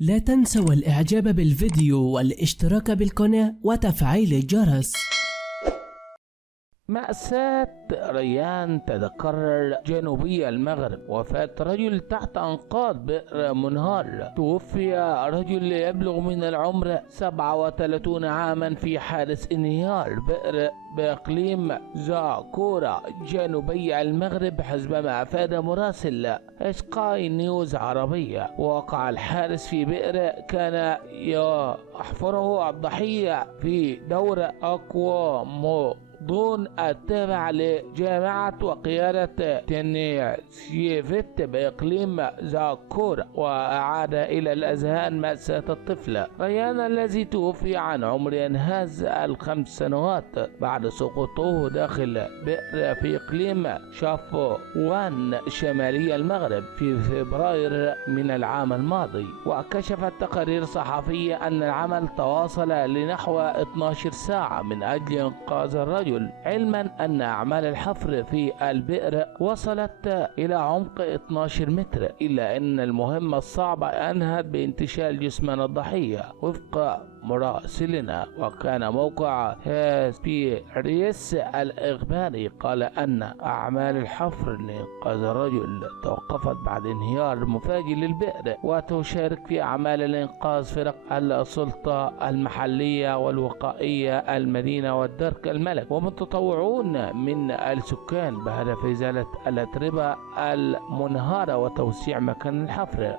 لا تنسوا الإعجاب بالفيديو والاشتراك بالقناة وتفعيل الجرس. مأساة ريان تتكرر جنوبي المغرب. وفاة رجل تحت أنقاض بئر منهار. توفي رجل يبلغ من العمر 37 عاما في حادث انهيار بئر بإقليم زاكورا جنوبي المغرب حسب ما أفاد مراسل سكاي نيوز عربية. وقع الحادث في بئر كان يحفره الضحية في دور أكوا دون التابع لجامعة وقيادة تنيسيفيت بإقليم زاكورا. وأعاد إلى الأذهان مأساة الطفل ريان الذي توفي عن عمر ينهز 5 سنوات بعد سقوطه داخل بئر في إقليم شافوان شمالي المغرب في فبراير من العام الماضي. وكشفت تقارير صحفية أن العمل تواصل لنحو 12 ساعة من أجل إنقاذ الرجل، علما أن أعمال الحفر في البئر وصلت إلى عمق 12 متر، إلا أن المهمة الصعبة أنهت بانتشال جثمان الضحية وفق مراسلنا. وكان موقع هاسبيريس الإخباري قال أن أعمال الحفر لإنقاذ الرجل توقفت بعد انهيار مفاجئ للبئر، وتشارك في أعمال الإنقاذ فرق السلطة المحلية والوقائية المدينة والدرك الملك ومتطوعون من السكان بهدف إزالة الأتربة المنهارة وتوسيع مكان الحفر.